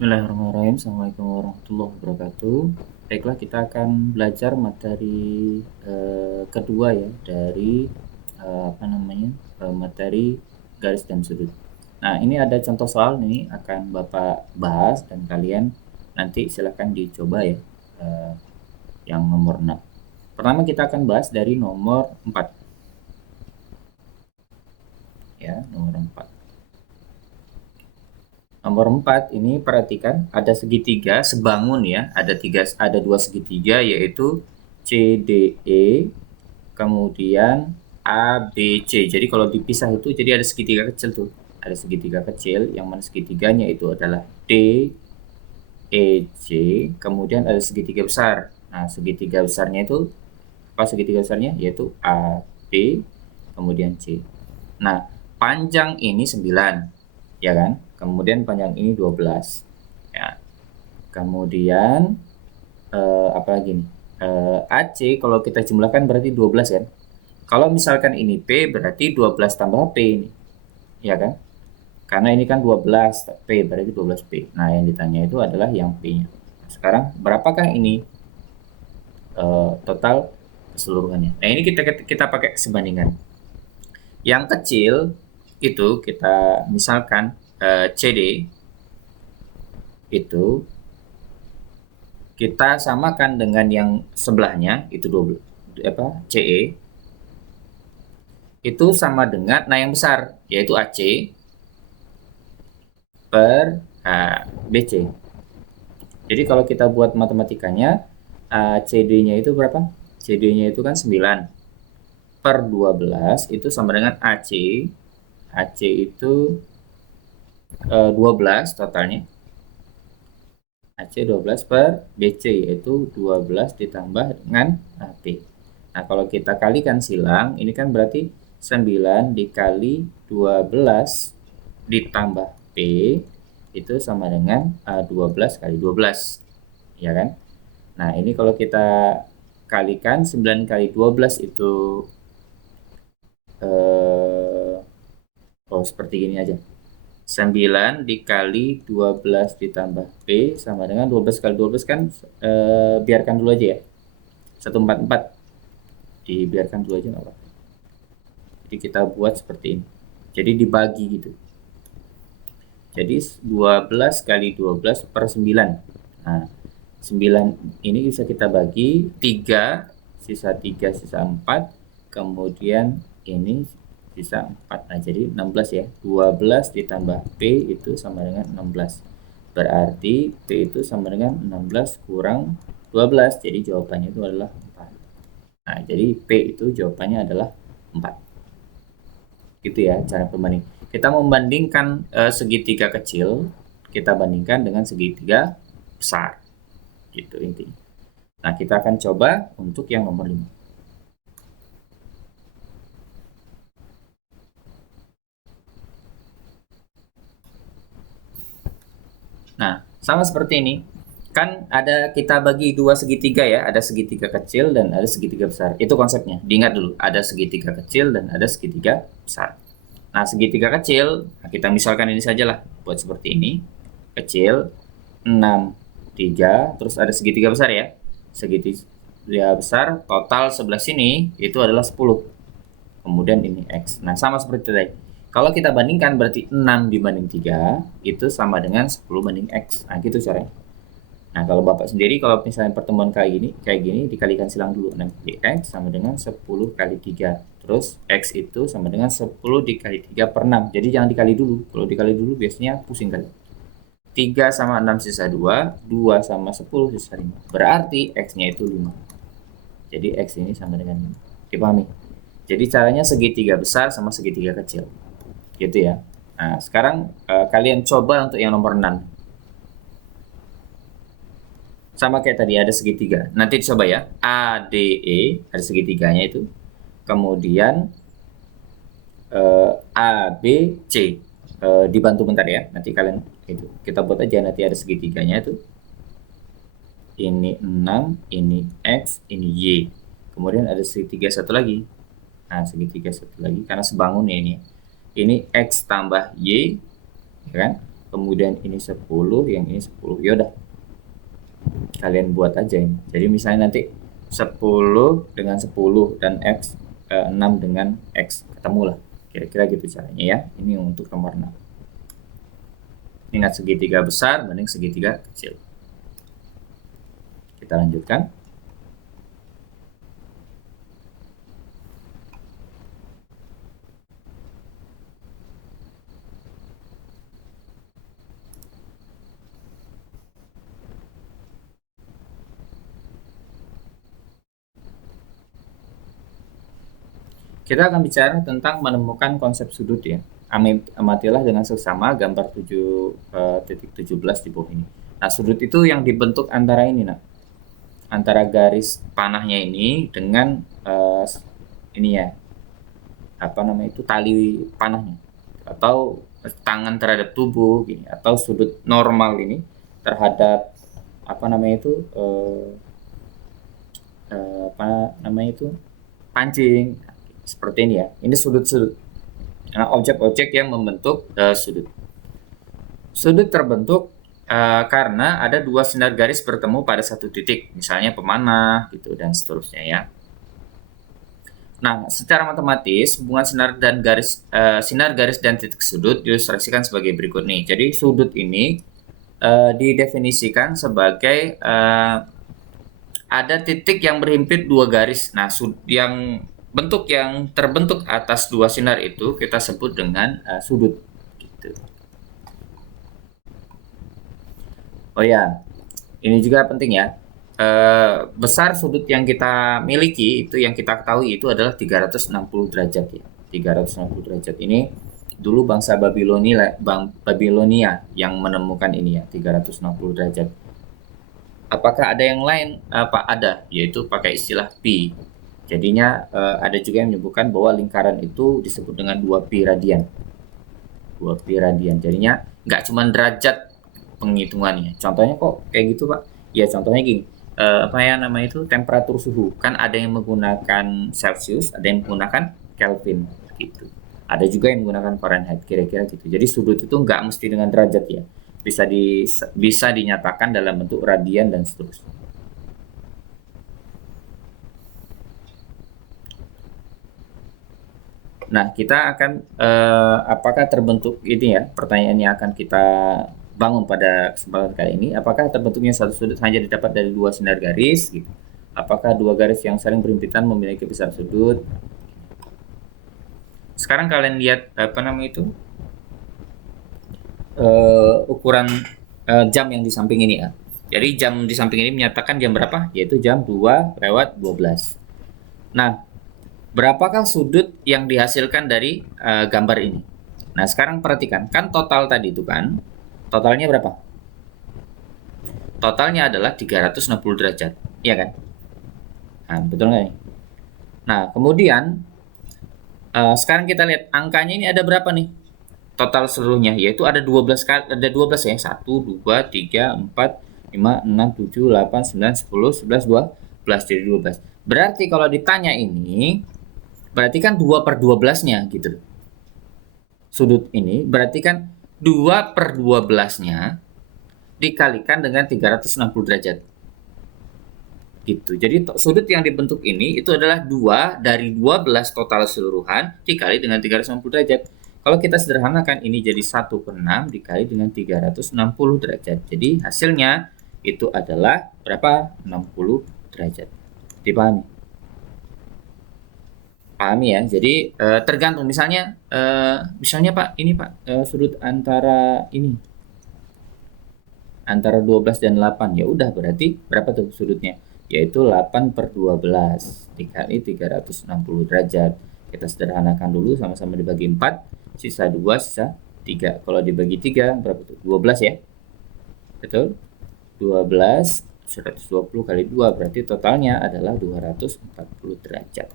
Bismillahirrahmanirrahim. Assalamualaikum warahmatullahi wabarakatuh. Baiklah, kita akan belajar materi kedua ya dari materi garis dan sudut. Nah, ini ada contoh soal nih akan Bapak bahas dan kalian nanti silahkan dicoba ya yang nomor 6. Pertama kita akan bahas dari nomor 4. Ya, nomor 4. Nomor 4 ini perhatikan ada segitiga sebangun ya, ada dua segitiga yaitu CDE kemudian ABC. Jadi kalau dipisah itu jadi ada segitiga kecil tuh. Ada segitiga kecil yang mana segitiganya itu adalah DEC, kemudian ada segitiga besar. Nah, segitiga besarnya itu apa segitiga besarnya? Yaitu AB kemudian C. Nah, panjang ini 9 ya kan? Kemudian panjang ini 12 ya. Kemudian apa lagi nih? AC kalau kita jumlahkan berarti 12 kan? Kalau misalkan ini P berarti 12 tambah P ini. Ya kan? Karena ini kan 12 P berarti 12P. Nah, yang ditanya itu adalah yang P-nya. Sekarang berapakah ini total keseluruhannya? Nah, ini kita pakai sebandingan. Yang kecil itu kita misalkan CD itu kita samakan dengan yang sebelahnya itu CE itu sama dengan yang besar yaitu AC per BC. Jadi kalau kita buat matematikanya CD-nya itu berapa? CD-nya itu kan 9 per 12 itu sama dengan AC. AC itu 12 totalnya. AC 12 per BC yaitu 12 ditambah dengan P. Nah, kalau kita kalikan silang, ini kan berarti 9 dikali 12 ditambah P itu sama dengan 12 kali 12. Ya kan? Nah, ini kalau kita kalikan 9 kali 12 itu seperti ini aja. 9 dikali 12 ditambah P sama dengan 12 kali 12 kan biarkan dulu aja ya. 144 dibiarkan dulu aja nggak apa-apa. Jadi kita buat seperti ini. Jadi dibagi gitu. Jadi 12 kali 12 per 9. Nah, 9 ini bisa kita bagi 3, sisa 3, sisa 4. Kemudian ini sisa 4. Nah, jadi 16 ya. 12 ditambah P itu sama dengan 16. Berarti P itu sama dengan 16 kurang 12. Jadi jawabannya itu adalah 4. Nah, jadi P itu jawabannya adalah 4. Gitu ya cara pembanding. Kita membandingkan segitiga kecil, kita bandingkan dengan segitiga besar. Gitu intinya. Nah, kita akan coba untuk yang nomor 5. Nah, sama seperti ini. Kan ada kita bagi dua segitiga ya, ada segitiga kecil dan ada segitiga besar. Itu konsepnya. Diingat dulu, ada segitiga kecil dan ada segitiga besar. Nah, segitiga kecil, nah kita misalkan ini sajalah buat seperti ini. Kecil 6 3, terus ada segitiga besar ya. Segitiga besar total sebelah sini itu adalah 10. Kemudian ini X. Nah, sama seperti tadi. Kalau kita bandingkan berarti 6 dibanding 3 itu sama dengan 10 banding X. Nah, gitu caranya. Nah, kalau Bapak sendiri kalau misalnya pertemuan kayak gini dikalikan silang dulu. 6 kali X sama dengan 10 kali 3. Terus X itu sama dengan 10 dikali 3 per 6. Jadi jangan dikali dulu. Kalau dikali dulu biasanya pusing kali. 3 sama 6 sisa 2, 2 sama 10 sisa 5. Berarti X-nya itu 5. Jadi X ini sama dengan 5. Dipahami? Jadi caranya segitiga besar sama segitiga kecil. Gitu ya. Nah, sekarang kalian coba untuk yang nomor 6. Sama kayak tadi ada segitiga. Nanti coba ya. ADE ada segitiganya itu. Kemudian ABC dibantu bentar ya. Nanti kalian itu kita buat aja nanti ada segitiganya itu. Ini 6, ini X, ini Y. Kemudian ada segitiga satu lagi. Nah, segitiga satu lagi karena sebangun ya ini. Ini X tambah Y, ya kan? kemudian ini 10, yang ini 10. Yaudah, kalian buat aja ini. Jadi misalnya nanti 10 dengan 10 dan X, 6 dengan X, ketemu lah. Kira-kira gitu caranya ya. Ini untuk nomor 6. Ingat segitiga besar banding segitiga kecil. Kita lanjutkan. Kita akan bicara tentang menemukan konsep sudut ya. Amatilah dengan seksama gambar 7.17 di bawah ini. Nah, sudut itu yang dibentuk antara ini, nah. Antara garis panahnya ini dengan ini ya. Apa namanya itu, tali panahnya. Atau tangan terhadap tubuh gini, atau sudut normal ini terhadap apa namanya itu apa namanya itu, pancing. Seperti ini ya. Ini sudut-sudut. Nah, objek-objek yang membentuk sudut. Sudut terbentuk karena ada dua sinar garis bertemu pada satu titik, misalnya pemanah gitu dan seterusnya ya. Nah, secara matematis hubungan sinar garis dan titik sudut diilustrasikan sebagai berikut nih. Jadi sudut ini didefinisikan sebagai ada titik yang berhimpit dua garis. Nah, yang bentuk yang terbentuk atas dua sinar itu kita sebut dengan sudut. Gitu. Oh ya, ini juga penting ya. Besar sudut yang kita miliki itu yang kita ketahui itu adalah 360 derajat ya. 360 derajat ini dulu bangsa Babilonia yang menemukan ini ya, 360 derajat. Apakah ada yang lain? Apa ada? Yaitu pakai istilah pi. Jadinya ada juga yang menyebutkan bahwa lingkaran itu disebut dengan 2pi radian. 2pi radian. Jadinya nggak cuma derajat penghitungannya. Contohnya kok kayak gitu, Pak? Ya contohnya gini. Apa ya nama itu, temperatur suhu. Kan ada yang menggunakan Celsius, ada yang menggunakan Kelvin gitu. Ada juga yang menggunakan Fahrenheit, kira-kira gitu. Jadi sudut itu nggak mesti dengan derajat ya. Bisa dinyatakan dalam bentuk radian dan seterusnya. Nah, kita akan apakah terbentuk ini ya, pertanyaan yang akan kita bangun pada kesempatan kali ini, apakah terbentuknya satu sudut hanya didapat dari dua sinar garis gitu? Apakah dua garis yang saling berhimpitan memiliki besar sudut? Sekarang kalian lihat apa namanya itu, ukuran jam yang di samping ini ya. Jadi jam di samping ini menyatakan jam berapa? Yaitu jam 2:12. Nah, berapakah sudut yang dihasilkan dari gambar ini? Nah, sekarang perhatikan, kan total tadi itu kan, totalnya berapa? Totalnya adalah 360 derajat, iya kan? Nah, betul nggak nih? Nah, kemudian sekarang kita lihat angkanya ini ada berapa nih? Total seluruhnya, yaitu ada 12 kali, ada 12 ya. 1, 2, 3, 4, 5, 6, 7, 8, 9, 10, 11, 12. Jadi 12. Berarti kalau ditanya ini, berarti kan 2/12-nya gitu. Sudut ini berarti kan 2/12-nya dikalikan dengan 360 derajat. Gitu. Jadi sudut yang dibentuk ini itu adalah 2 dari 12 total keseluruhan dikali dengan 360 derajat. Kalau kita sederhanakan ini jadi 1/6 dikali dengan 360 derajat. Jadi hasilnya itu adalah berapa? 60 derajat. Dipahami? Pahami ya. Jadi tergantung misalnya Pak, ini Pak, sudut antara ini antara 12 dan 8. Ya udah berarti berapa tuh sudutnya? Yaitu 8/12 dikali 360 derajat. Kita sederhanakan dulu, sama-sama dibagi 4, sisa 2, sisa 3. Kalau dibagi 3 berapa tuh? 12 ya. Betul? 12 120 kali 2 berarti totalnya adalah 240 derajat.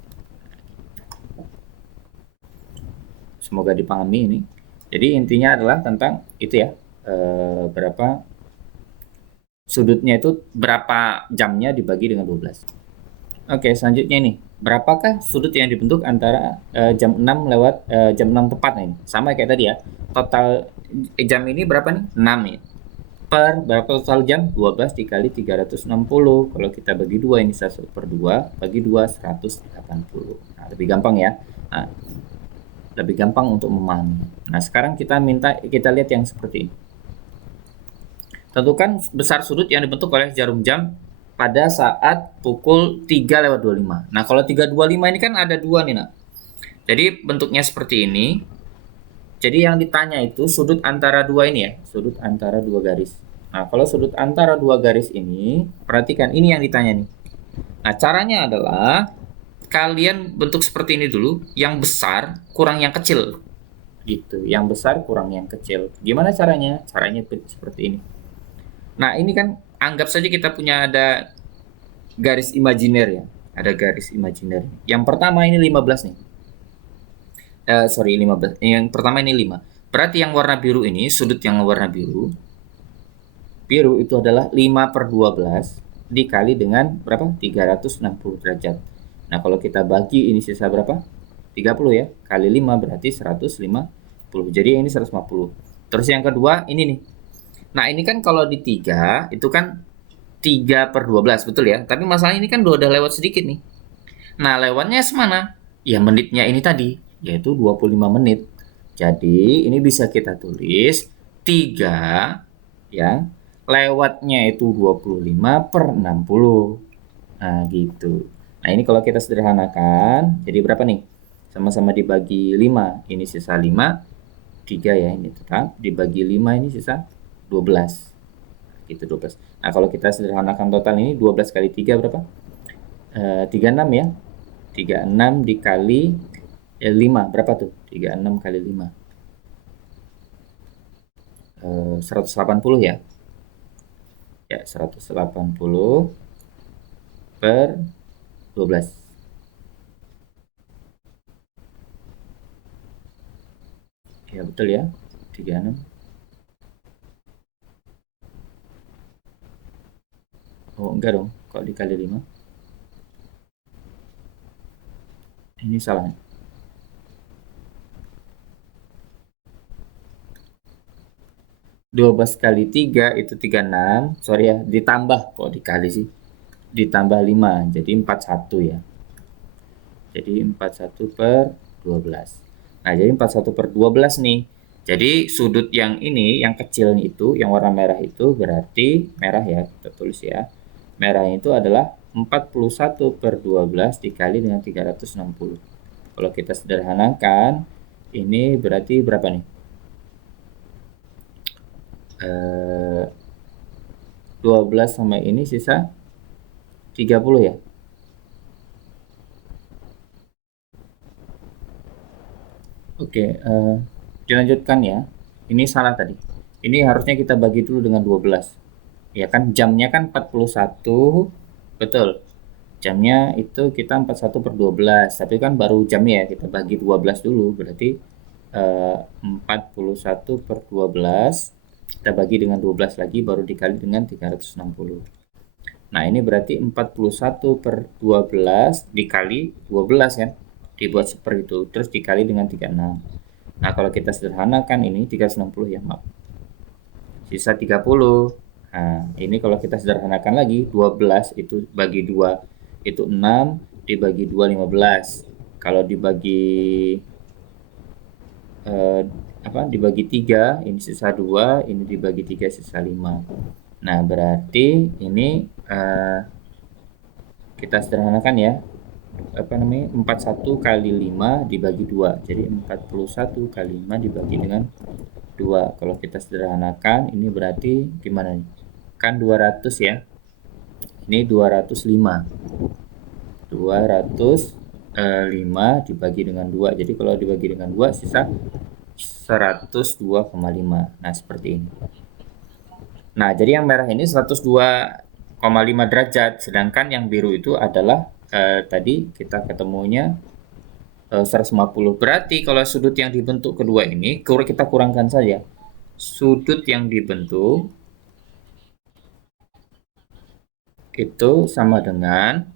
Semoga dipahami ini. Jadi intinya adalah tentang itu ya, berapa sudutnya itu, berapa jamnya dibagi dengan 12. Oke, selanjutnya nih. Berapakah sudut yang dibentuk antara jam 6 lewat jam 6 tepat ini? Sama kayak tadi ya. Total jam ini berapa nih? 6 ya. Per berapa total jam? 12 dikali 360. Kalau kita bagi 2 ini 1 per 2, bagi 2 180. Nah, lebih gampang ya. Nah, lebih gampang untuk memahami. Nah, sekarang kita lihat yang seperti ini. Tentukan besar sudut yang dibentuk oleh jarum jam pada saat pukul 3 lewat 25. Nah, kalau 3.25 ini kan ada dua nih, nak. Jadi bentuknya seperti ini. Jadi yang ditanya itu sudut antara dua ini ya, sudut antara dua garis. Nah, kalau sudut antara dua garis ini, perhatikan ini yang ditanya nih. Nah, caranya adalah kalian bentuk seperti ini dulu, yang besar kurang yang kecil. Gitu, yang besar kurang yang kecil. Gimana caranya? Caranya seperti ini. Nah, ini kan anggap saja kita punya ada garis imajiner ya. Ada garis imajiner. Yang pertama ini 15 nih. Sorry, 15. Yang pertama ini 5. Berarti yang warna biru ini, sudut yang warna biru. Biru itu adalah 5 per 12 dikali dengan berapa? 360 derajat. Nah, kalau kita bagi ini sisa berapa? 30 ya. Kali 5 berarti 150. Jadi ini 150. Terus yang kedua ini nih. Nah, ini kan kalau di 3 itu kan 3 per 12, betul ya? Tapi masalah ini kan udah lewat sedikit nih. Nah, lewatnya semana? Ya menitnya ini tadi, yaitu 25 menit. Jadi, ini bisa kita tulis 3 ya. Lewatnya itu 25 per 60. Nah, gitu. Nah, ini kalau kita sederhanakan, jadi berapa nih? Sama-sama dibagi 5. Ini sisa 5, 3 ya, ini tetap. Dibagi 5 ini sisa 12. Gitu, 12. Nah, kalau kita sederhanakan total ini 12 kali 3 berapa? 36 ya. 36 dikali 5 berapa tuh? 36 kali 5. 180 ya. Ya, 180 per 12. Ya, betul ya. 36. Oh, enggak dong. Kok dikali 5? Ini salah. 12 kali 3 itu 36. Sorry ya, ditambah. Kok dikali sih? Ditambah 5. Jadi 41 ya. Jadi 41 per 12. Nah, jadi 41 per 12 nih. Jadi sudut yang ini, yang kecil itu, yang warna merah itu berarti merah ya, kita tulis ya. Merahnya itu adalah 41 per 12 dikali dengan 360. Kalau kita sederhanakan, ini berarti berapa nih? 12 sama ini sisa 30 ya. Oke, dilanjutkan ya. Ini salah tadi. Ini harusnya kita bagi dulu dengan 12. Ya kan jamnya kan 41. Betul. Jamnya itu kita 41 per 12. Tapi kan baru jamnya ya. Kita bagi 12 dulu. Berarti 41 per 12. Kita bagi dengan 12 lagi baru dikali dengan 360. Nah, ini berarti 41 per 12 dikali 12 ya. Dibuat seperti itu. Terus dikali dengan 36. Nah, kalau kita sederhanakan ini 360 ya, maaf. Sisa 30. Nah, ini kalau kita sederhanakan lagi 12 itu bagi 2 itu 6, dibagi 2 15. Kalau dibagi dibagi 3 ini sisa 2, ini dibagi 3 sisa 5. Nah, berarti ini kita sederhanakan ya. 41 kali 5 dibagi 2. Jadi 41 kali 5 dibagi dengan 2. Kalau kita sederhanakan ini berarti gimana nih? Kan 200 ya. Ini 205. 205 dibagi dengan 2. Jadi kalau dibagi dengan 2 sisa 102,5. Nah, seperti ini. Nah, jadi yang merah ini 102,5 derajat, sedangkan yang biru itu adalah tadi kita ketemunya 150. Berarti kalau sudut yang dibentuk kedua ini kita kurangkan saja. Sudut yang dibentuk itu sama dengan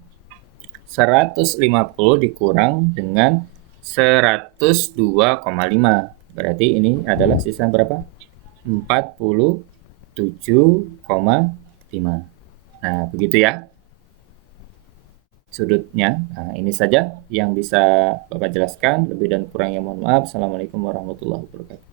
150 dikurang dengan 102,5. Berarti ini adalah sisa berapa? 47,5. Nah, begitu ya sudutnya. Nah, ini saja yang bisa Bapak jelaskan. Lebih dan kurangnya mohon maaf. Assalamualaikum warahmatullahi wabarakatuh.